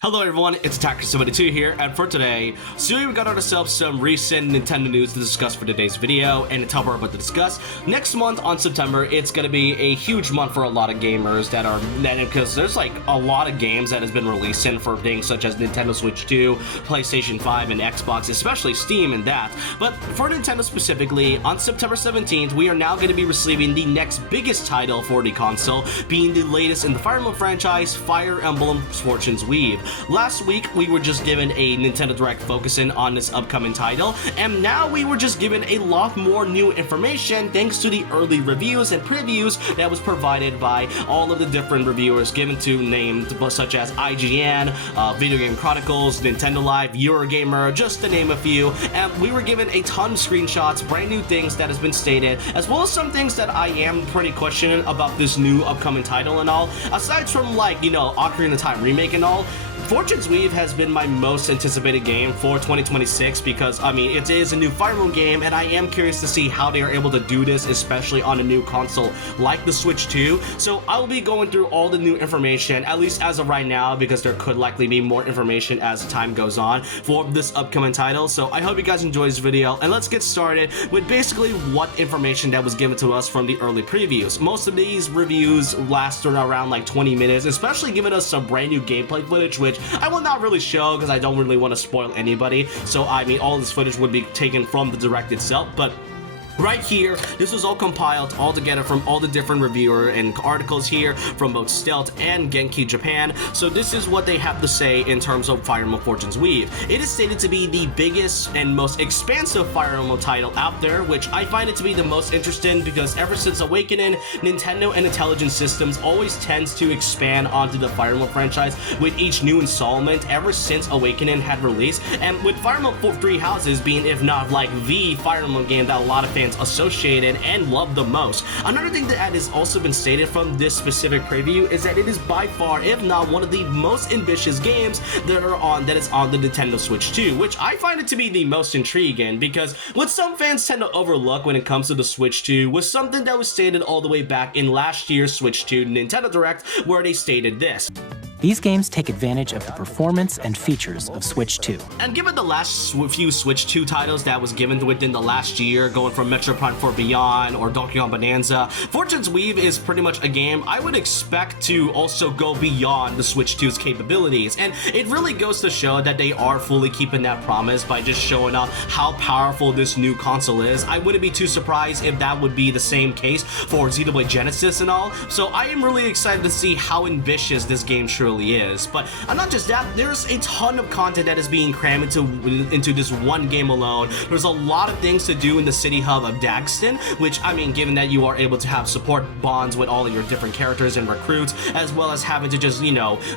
Hello everyone, it's Attacker72 here, and for today, we got ourselves some recent Nintendo news to discuss for today's video, and to tell we're about to discuss. Next month on September, it's going to be a huge month for a lot of gamers because there's like a lot of games that has been releasing for things such as Nintendo Switch 2, PlayStation 5, and Xbox, especially Steam and that. But for Nintendo specifically, on September 17th, we are now going to be receiving the next biggest title for the console, being the latest in the Fire Emblem franchise, Fire Emblem Fortune's Weave. Last week, we were just given a Nintendo Direct focusing on this upcoming title, and now we were just given a lot more new information thanks to the early reviews and previews that was provided by all of the different reviewers given to named such as IGN, Video Game Chronicles, Nintendo Live, Eurogamer, just to name a few, and we were given a ton of screenshots, brand new things that has been stated, as well as some things that I am pretty questioning about this new upcoming title and all. Aside from like, Ocarina of Time remake and all, Fortune's Weave has been my most anticipated game for 2026 because, it is a new Fire Emblem game, and I am curious to see how they are able to do this, especially on a new console like the Switch 2. So I will be going through all the new information, at least as of right now, because there could likely be more information as time goes on for this upcoming title. So I hope you guys enjoy this video, and let's get started with basically what information that was given to us from the early previews. Most of these reviews lasted around like 20 minutes, especially giving us some brand new gameplay footage, which I will not really show because I don't really want to spoil anybody. So all this footage would be taken from the Direct itself, but right here, this was all compiled all together from all the different reviewer and articles here from both Stealth and Genki Japan. So this is what they have to say in terms of Fire Emblem Fortune's Weave. It is stated to be the biggest and most expansive Fire Emblem title out there, which I find it to be the most interesting because ever since Awakening, Nintendo and Intelligent Systems always tends to expand onto the Fire Emblem franchise with each new installment ever since Awakening had released. And with Fire Emblem Three Houses being, if not like the Fire Emblem game that a lot of fans associated and love the most. Another thing that has also been stated from this specific preview is that it is by far, if not one of the most ambitious games that is on the Nintendo Switch 2, which I find it to be the most intriguing because what some fans tend to overlook when it comes to the Switch 2 was something that was stated all the way back in last year's Switch 2 Nintendo Direct, where they stated this. These games take advantage of the performance and features of Switch 2. And given the last few Switch 2 titles that was given within the last year, going from Metroid Prime 4 Beyond or Donkey Kong Bonanza, Fortune's Weave is pretty much a game I would expect to also go beyond the Switch 2's capabilities. And it really goes to show that they are fully keeping that promise by just showing off how powerful this new console is. I wouldn't be too surprised if that would be the same case for Xenoblade Genesis and all. So I am really excited to see how ambitious this game truly is. But not just that, there's a ton of content that is being crammed into this one game alone. There's a lot of things to do in the city hub of Dagston, which, given that you are able to have support bonds with all of your different characters and recruits, as well as having to just,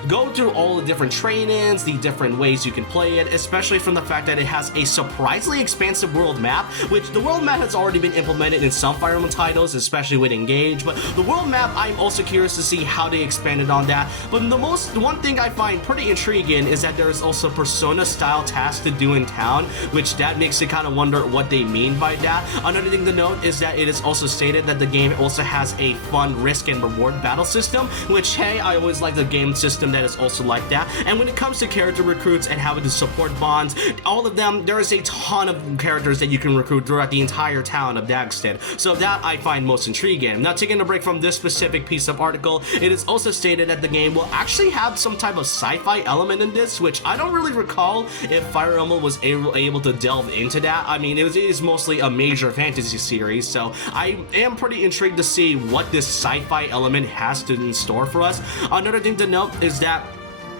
go through all the different trainings, the different ways you can play it, especially from the fact that it has a surprisingly expansive world map, which the world map has already been implemented in some Fire Emblem titles, especially with Engage, but the world map, I'm also curious to see how they expanded on that. But the one thing I find pretty intriguing is that there is also Persona-style tasks to do in town, which that makes you kind of wonder what they mean by that. Another thing to note is that it is also stated that the game also has a fun risk and reward battle system, which, hey, I always like the game system that is also like that. And when it comes to character recruits and having to support bonds, all of them, there is a ton of characters that you can recruit throughout the entire town of Dagston. So that I find most intriguing. Now, taking a break from this specific piece of article, it is also stated that the game will actually have some type of sci-fi element in this, which I don't really recall if Fire Emblem was able to delve into that. It is mostly a major fantasy series, so I am pretty intrigued to see what this sci-fi element has in store for us. Another thing to note is that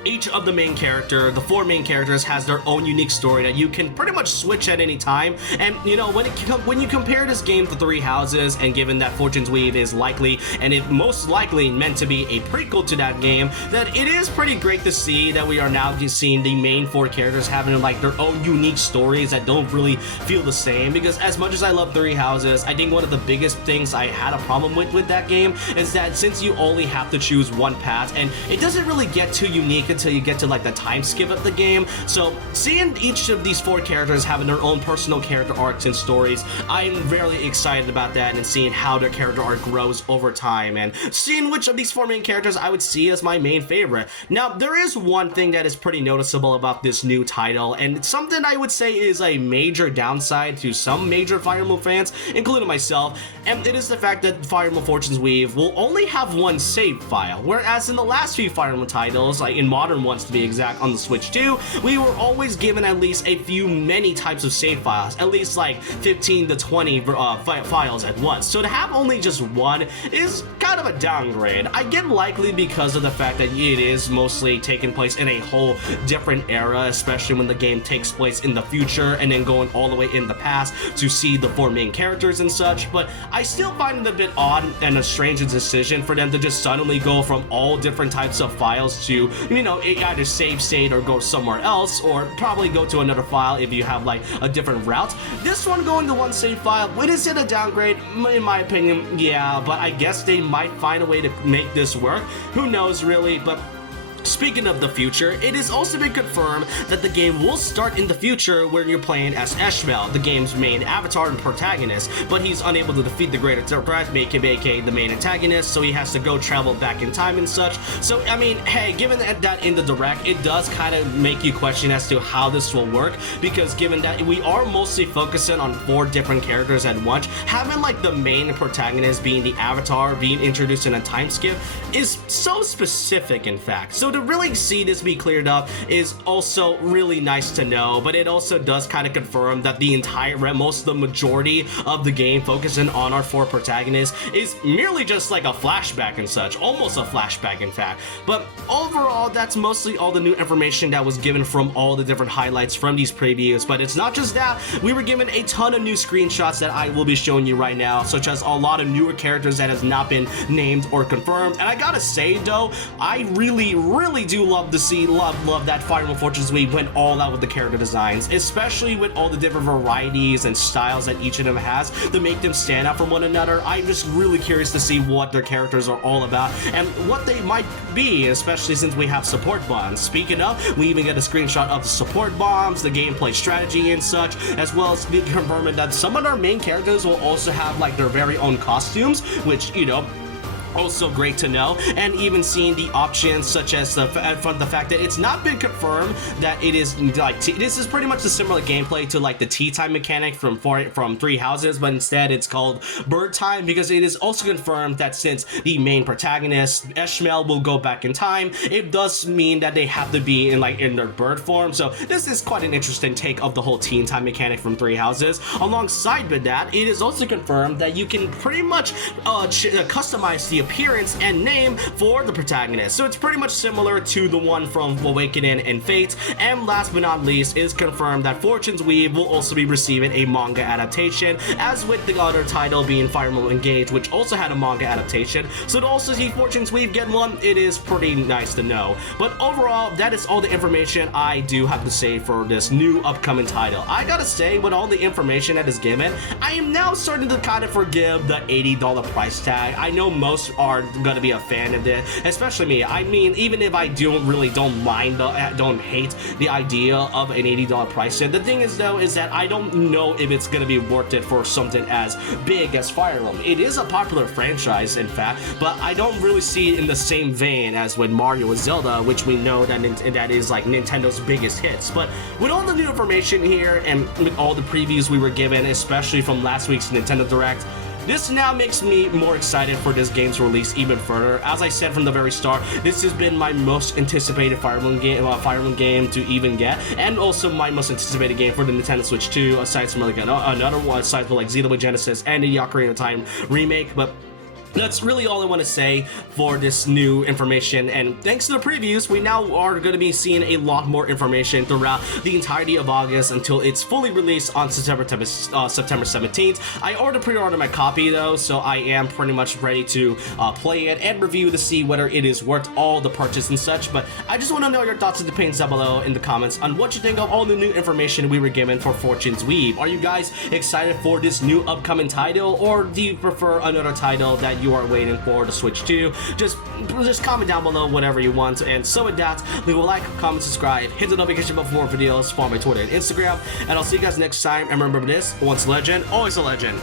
each of the four main characters has their own unique story that you can pretty much switch at any time. And when you compare this game to Three Houses, and given that Fortune's Weave is likely, and it most likely meant to be a prequel to that game, that it is pretty great to see that we are now just seeing the main four characters having like their own unique stories that don't really feel the same. Because as much as I love Three Houses, I think one of the biggest things I had a problem with that game is that since you only have to choose one path, and it doesn't really get too unique until you get to like the time skip of the game. So seeing each of these 4 characters having their own personal character arcs and stories, I'm very excited about that, and seeing how their character arc grows over time, and seeing which of these 4 main characters I would see as my main favorite. Now, there is one thing that is pretty noticeable about this new title, and it's something I would say is a major downside to some major Fire Emblem fans, including myself, and it is the fact that Fire Emblem Fortune's Weave will only have one save file, whereas in the last few Fire Emblem titles, like in modern ones to be exact, on the Switch 2, we were always given at least a few many types of save files, at least like 15 to 20 files at once. So to have only just one is kind of a downgrade. I get likely because of the fact that it is mostly taking place in a whole different era, especially when the game takes place in the future and then going all the way in the past to see the 4 main characters and such, but I still find it a bit odd and a strange decision for them to just suddenly go from all different types of files to, you know, either save state or go somewhere else, or probably go to another file if you have like a different route. This one going to one save file, is it a downgrade? In my opinion, yeah, but I guess they might find a way to make this work. Who knows really, but speaking of the future, it has also been confirmed that the game will start in the future where you're playing as Eshmel, the game's main avatar and protagonist, but he's unable to defeat the Greater Threat, aka the main antagonist, so he has to go travel back in time and such. So, I mean, hey, given that in the direct, it does kind of make you question as to how this will work, because given that we are mostly focusing on 4 different characters at once, having like the main protagonist being the avatar being introduced in a time skip is so specific, in fact. So to really see this be cleared up is also really nice to know, but it also does kind of confirm that the majority of the game focusing on our 4 protagonists is merely just like a flashback and such, almost a flashback in fact. But overall, that's mostly all the new information that was given from all the different highlights from these previews. But it's not just that, we were given a ton of new screenshots that I will be showing you right now, such as a lot of newer characters that has not been named or confirmed. And I gotta say though, I really do love that Fire Emblem Fortune's Weave went all out with the character designs, especially with all the different varieties and styles that each of them has to make them stand out from one another. I'm just really curious to see what their characters are all about and what they might be, especially since we have support bombs. Speaking of, we even get a screenshot of the support bombs, the gameplay strategy and such, as well as confirming that some of our main characters will also have like their very own costumes, which, you know, also great to know. And even seeing the options such as the fact that it's not been confirmed that it is like this is pretty much a similar gameplay to like the tea time mechanic from 3 Houses, but instead it's called bird time, because it is also confirmed that since the main protagonist Eshmel will go back in time, it does mean that they have to be in their bird form. So this is quite an interesting take of the whole teen time mechanic from 3 Houses. Alongside with that, it is also confirmed that you can pretty much customize the appearance and name for the protagonist, so it's pretty much similar to the one from Awakening and Fate. And last but not least, is confirmed that Fortune's Weave will also be receiving a manga adaptation, as with the other title being Fire Emblem Engage, which also had a manga adaptation. So to also see Fortune's Weave get one, it is pretty nice to know. But overall, that is all the information I do have to say for this new upcoming title. I gotta say, with all the information that is given, I am now starting to kind of forgive the $80 price tag. I know most are gonna be a fan of it, especially me. I mean, even if I don't hate the idea of an $80 price tag, the thing is though, is that I don't know if it's gonna be worth it for something as big as Fire Emblem. It is a popular franchise, in fact, but I don't really see it in the same vein as with Mario and Zelda, which we know that is like Nintendo's biggest hits. But with all the new information here and with all the previews we were given, especially from last week's Nintendo Direct, this now makes me more excited for this game's release even further. As I said from the very start, this has been my most anticipated Fire Emblem game to even get, and also my most anticipated game for the Nintendo Switch 2, aside from like another one, aside from like Xenoblade Genesis and the Ocarina of Time remake. But that's really all I want to say for this new information, and thanks to the previews, we now are going to be seeing a lot more information throughout the entirety of August until it's fully released on September 17th. I already pre-ordered my copy though, so I am pretty much ready to play it and review to see whether it is worth all the purchase and such. But I just want to know your thoughts in the opinions down below in the comments on what you think of all the new information we were given for Fortune's Weave. Are you guys excited for this new upcoming title, or do you prefer another title that that you are waiting for the Switch 2, just comment down below whatever you want. And so with that, leave a like, comment, subscribe, hit the notification bell for more videos, follow my Twitter and Instagram, and I'll see you guys next time. And remember this, once a legend, always a legend.